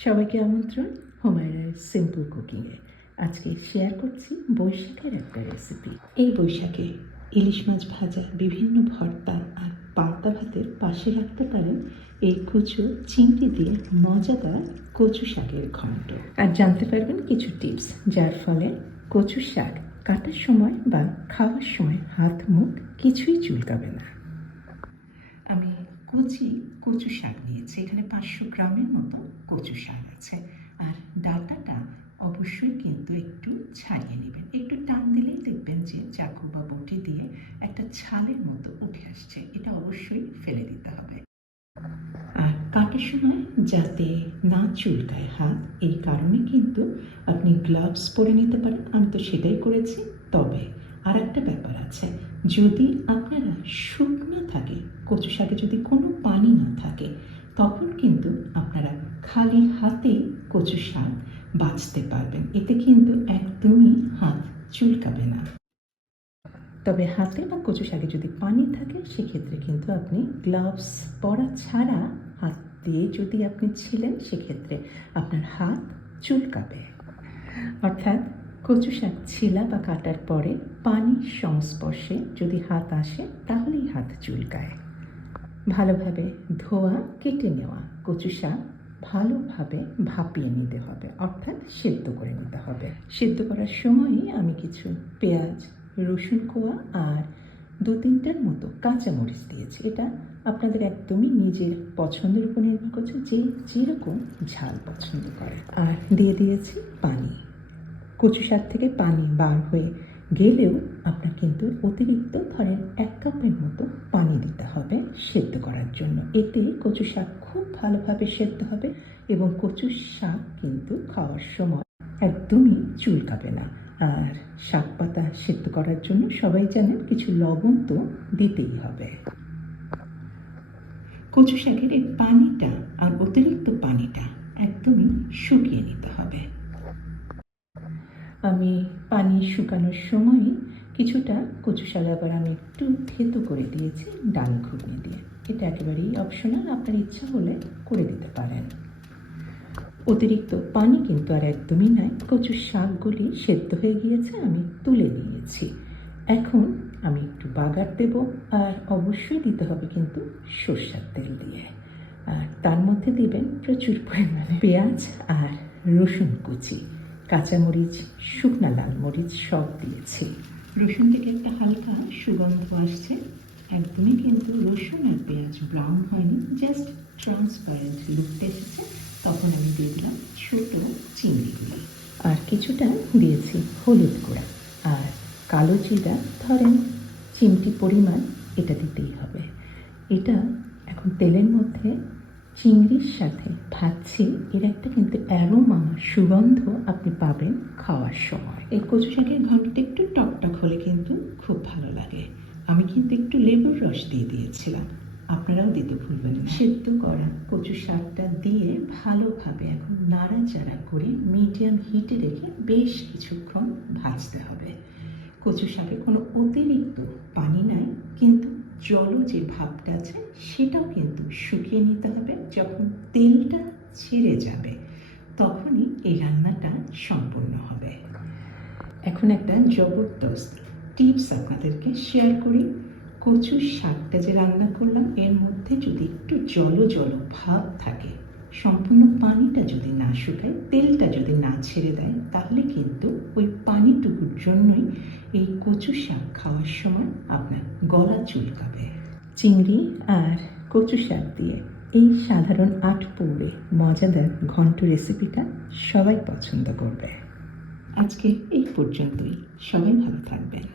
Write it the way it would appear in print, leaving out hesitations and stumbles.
সবাইকে আমন্ত্রণ হুমায়রার সিম্পল কুকিংয়ে। আজকে শেয়ার করছি বৈশাখের একটা রেসিপি। এই বৈশাখে ইলিশ মাছ ভাজা, বিভিন্ন ভর্তা আর পান্তা ভাতের পাশে রাখতে পারেন এই কুচো চিংড়ি দিয়ে মজাদার কচু শাকের ঘন্ট। আর জানতে পারবেন কিছু টিপস, যার ফলে কচু শাক কাটার সময় বা খাওয়ার সময় হাত মুখ কিছুই চুলকাবে না। আমি কচু শাক নিয়েছি, এখানে 500 গ্রামের মতো কচু শাক আছে। আর ডাঁটাটা অবশ্যই কিন্তু একটু ছাড়িয়ে নেবেন। একটু টান দিলেই দেখবেন যে চাকু বা বটি দিয়ে একটা ছালের মতো উঠে আসছে, এটা অবশ্যই ফেলে দিতে হবে। আর কাটার সময় যাতে না চুলকায় হাত, এই কারণে কিন্তু আপনি গ্লাভস পরে নিতে পারেন। আমি তো সেটাই করেছি। তবে আর একটা ব্যাপার আছে, যদি আপনারা শুকনো থাকে কচু শাকে, যদি কোনো পানি না থাকে, তখন কিন্তু আপনারা খালি হাতেই কচু শাক বাছতে পারবেন। এতে কিন্তু একদমই হাত চুলকাবে না। তবে হাতে বা কচু শাকে যদি পানি থাকে, সেক্ষেত্রে কিন্তু আপনি গ্লাভস পরা ছাড়া হাত দিয়ে যদি আপনি ছিলেন, সেক্ষেত্রে আপনার হাত চুলকাবে। অর্থাৎ কচু শাক ছিলা বা কাটার পরে পানির সংস্পর্শে যদি হাত আসে, তাহলেই হাত চুলকায়। ভালোভাবে ধোয়া, কেটে নেওয়া কচু শাক ভালোভাবে ভাপিয়ে নিতে হবে, অর্থাৎ সেদ্ধ করে নিতে হবে। সেদ্ধ করার সময়ই আমি কিছু পেঁয়াজ, রসুন কোয়া আর 2-3টার মতো কাঁচামরিচ দিয়েছি। এটা আপনাদের একদমই নিজের পছন্দের উপর নির্ভর করছে, যে যেরকম ঝাল পছন্দ করে। আর দিয়ে দিয়েছি পানি। কচু শাক থেকে পানি বার হয়ে গেলেও আপনার কিন্তু অতিরিক্ত ধরেন 1 কাপের মতো পানি দিতে হবে সেদ্ধ করার জন্য। এতে কচু শাক খুব ভালোভাবে সেদ্ধ হবে এবং কচু শাক কিন্তু খাওয়ার সময় একদমই চুলকাবে না। আর শাক পাতা সেদ্ধ করার জন্য সবাই জানেন কিছু লবণ তো দিতেই হবে। কচু শাকের এই পানিটা আর অতিরিক্ত পানিটা একদমই শুকিয়ে নিতে হবে। আমি পানি শুকানোর সময়ই কিছুটা কচু শাক আবার আমি একটু থেতো করে দিয়েছি ডাল ঘুগনি দিয়ে। এটা একেবারেই অপশনাল, আপনার ইচ্ছা হলে করে দিতে পারেন। অতিরিক্ত পানি কিন্তু আর একদমই নাই। কচু শাকগুলি সেদ্ধ হয়ে গিয়েছে, আমি তুলে নিয়েছি। এখন আমি একটু বাগার দেব, আর অবশ্যই দিতে হবে কিন্তু সরষের তেল দিয়ে। আর তার মধ্যে দিবেন প্রচুর পরিমাণে পেঁয়াজ আর রসুন কুচি, কাঁচামরিচ, শুকনা লাল মরিচ সব দিয়েছি। রসুন থেকে একটা হালকা সুগন্ধ আসছে, একদমই কিন্তু রসুন আর পেঁয়াজ ব্রাউন হয়নি, জাস্ট ট্রান্সপারেন্ট লুকটা এসেছে। তখন আমি দিয়ে দিলাম ছোট চিংড়িগুলো, আর কিছুটা দিয়েছি হলুদ গুঁড়া আর কালো জিরা, ধরেন চিমটি পরিমাণ, এটা দিতেই হবে। এটা এখন তেলের মধ্যে চিংড়ির সাথে ভাজছি। এর একটা কিন্তু অ্যারোমা, সুগন্ধ আপনি পাবেন খাওয়ার সময়। এই কচু শাকের ঘন্টটা একটু টকটক হলে কিন্তু খুব ভালো লাগে। আমি কিন্তু একটু লেবুর রস দিয়ে দিয়েছিলাম, আপনারাও দিতে ভুলবেন না। সেদ্ধ করা কচু শাকটা দিয়ে ভালোভাবে এখন নাড়াচাড়া করে মিডিয়াম হিটে রেখে বেশ কিছুক্ষণ ভাজতে হবে। কচু শাকে কোনো অতিরিক্ত পানি নাই, কিন্তু জল যে ভাবটা আছে সেটাও কিন্তু শুকিয়ে নিতে হবে। যখন তেলটা ছেড়ে যাবে, তখনই এই রান্নাটা সম্পূর্ণ হবে। এখন একটা জবরদস্ত টিপস আপনাদেরকে শেয়ার করি। কচু শাকটা যে রান্না করলাম, এর মধ্যে যদি একটু জল ভাব থাকে, সম্পূর্ণ পানিটা যদি না শুকায়, তেলটা যদি না ছেড়ে দেয়, তাহলে কিন্তু ওই পানিটুকুর জন্যই এই কচু শাক খাওয়ার সময় আপনার গলা চুলকাবে। চিংড়ি আর কচু শাক দিয়ে এই সাধারণ 8 পৌরে মজাদার ঘন্ট রেসিপিটা সবাই পছন্দ করবে। আজকে এই পর্যন্তই, সবাই ভালো থাকবেন।